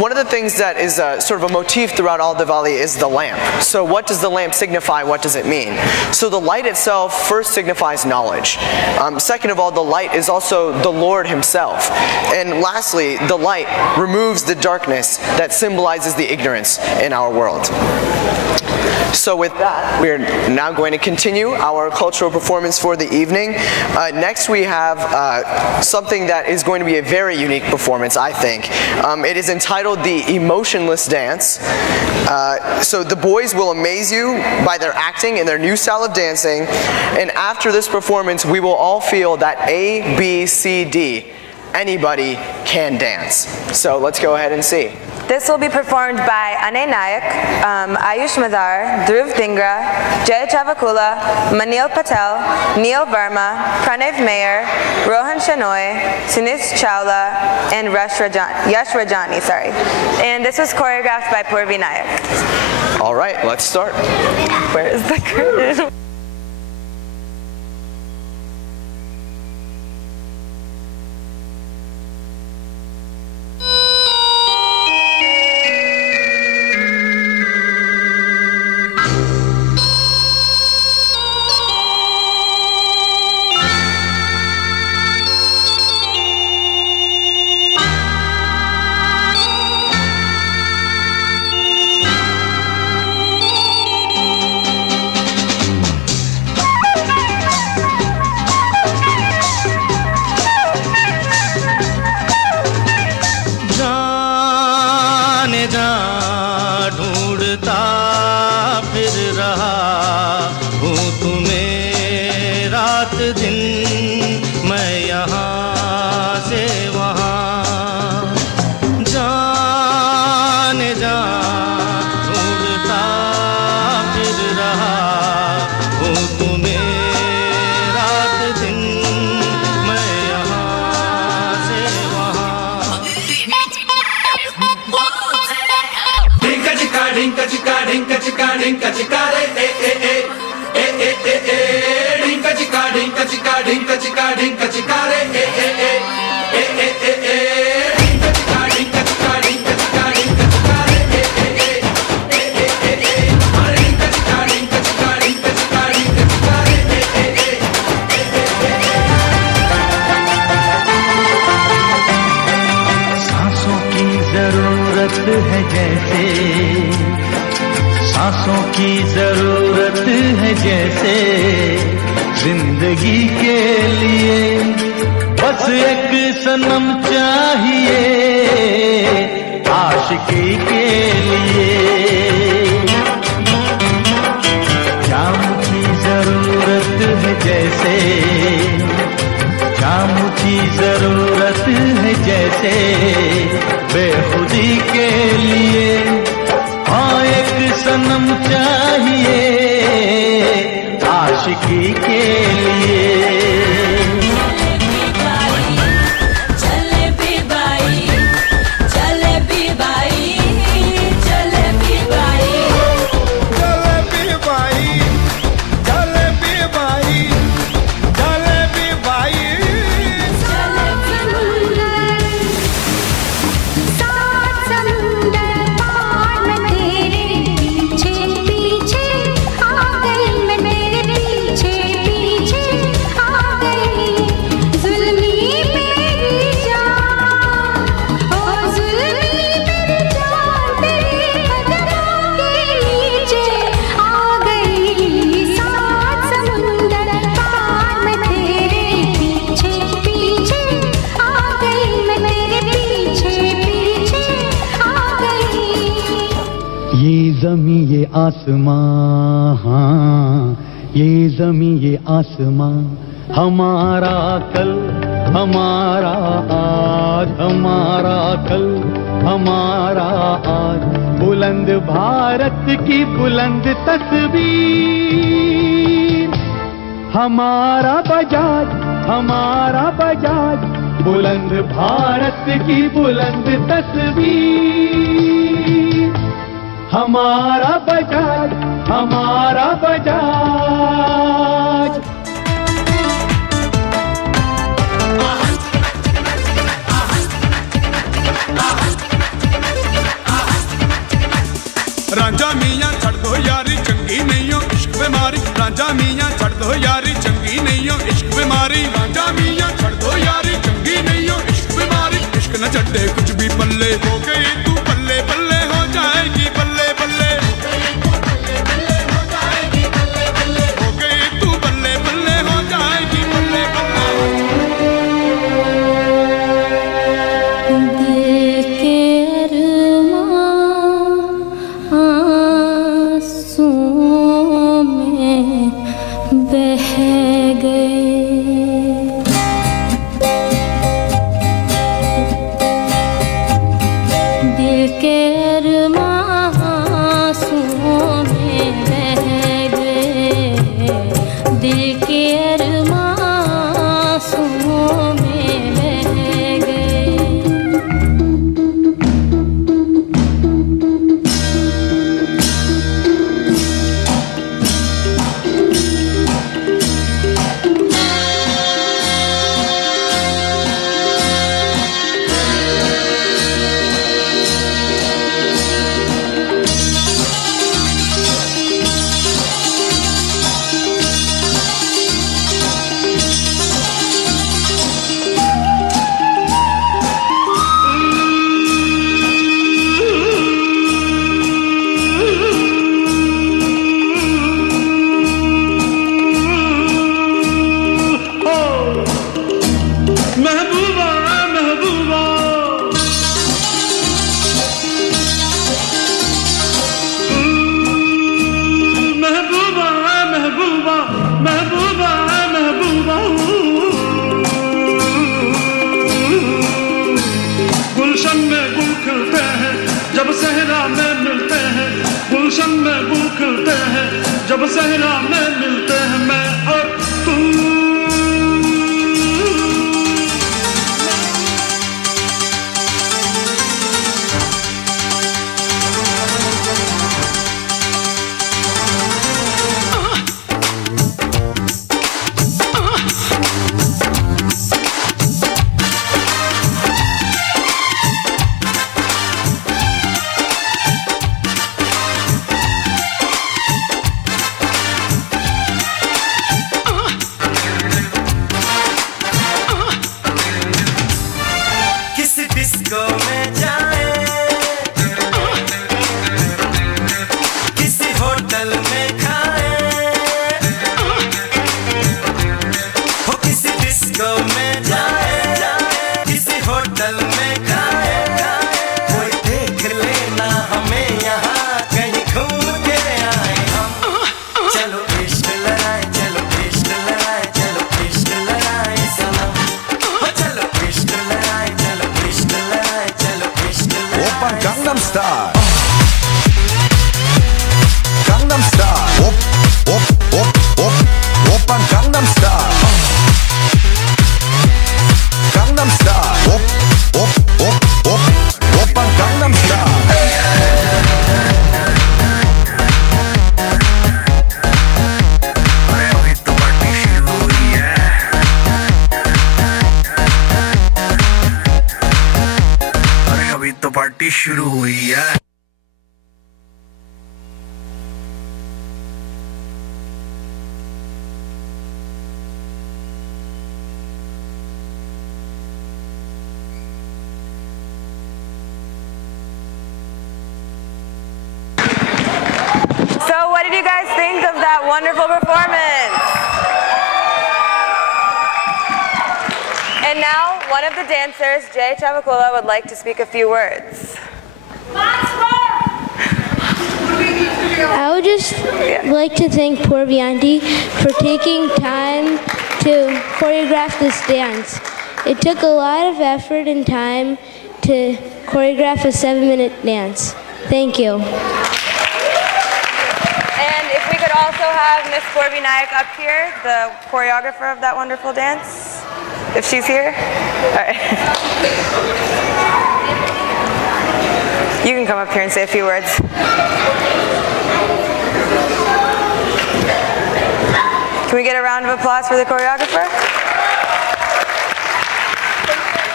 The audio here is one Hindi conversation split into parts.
one of the things that is sort of a motif throughout all Diwali is the lamp. So what does the lamp signify? What does it mean? So the light itself first signifies knowledge. Second of all, the light is also the Lord himself. And lastly, the light removes the darkness that symbolizes the ignorance in our world. So with that, we're now going to continue our cultural performance for the evening. Next we have something that is going to be a very unique performance, I think. It is entitled the Emotionless Dance. So the boys will amaze you by their acting and their new style of dancing. And after this performance, we will all feel that A, B, C, D, anybody can dance. So let's go ahead and see. This will be performed by Anay Nayak, Ayush Madar, Dhruv Dhingra, Jay Chavakula, Manil Patel, Neil Verma, Pranav Mayer, Rohan Shenoy, Sunis Chawla, and Yash Rajani. And this was choreographed by Purvi Nayak. All right, let's start. Where is the curtain? सांसों की जरूरत है जैसे जिंदगी के लिए बस एक सनम चाहिए आशिकी के लिए जाम की जरूरत है जैसे जाम की जरूरत है जैसे बेखुदी के लिए सनम चाहिए आशिकी के लिए आसमां हाँ ये ज़मीं ये आसमां हमारा कल हमारा आज हमारा कल हमारा आज बुलंद भारत की बुलंद तस्वीर हमारा बजाज बुलंद भारत की बुलंद तस्वीर हमारा बजाज रांझा मियां छड़ दो यारी चंगी नहीं हो इश्क बीमारी रांझा मियां छड़ दो यारी चंगी नहीं हो इश्क बीमारी रांझा मियां छड़ दो यारी चंगी नहीं हो इश्क बीमारी इश्क न छड्डे कुछ भी पल्ले हो गई तू पल्ले पल्ले हो जाएगी बल्ले बल्ले हो गई तू बल्ले बल्ले हो जाएगी बल्ले बल्ले हो गई तू बल्ले बल्ले हो जाएगी बल्ले बल्ले जब सहरा में मिलते हैं मैं और तू शुरू हुई है। So what did you guys think of that wonderful performance? And now, one of the dancers, Jay Chavakula, would like to speak a few words. I would just like to thank Purvyanti for taking time to choreograph this dance. It took a lot of effort and time to choreograph a 7-minute dance. Thank you. And if we could also have Miss Purvi Nayak up here, the choreographer of that wonderful dance, if she's here. All right. You can come up here and say a few words. Can we get a round of applause for the choreographer?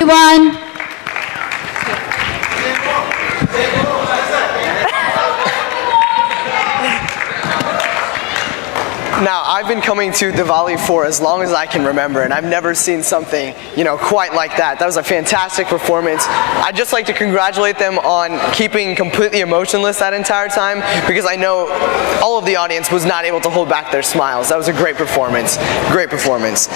Everyone. Now, I've been coming to Diwali for as long as I can remember, and I've never seen something, quite like that. That was a fantastic performance. I'd just like to congratulate them on keeping completely emotionless that entire time, because I know all of the audience was not able to hold back their smiles. That was a great performance. Great performance.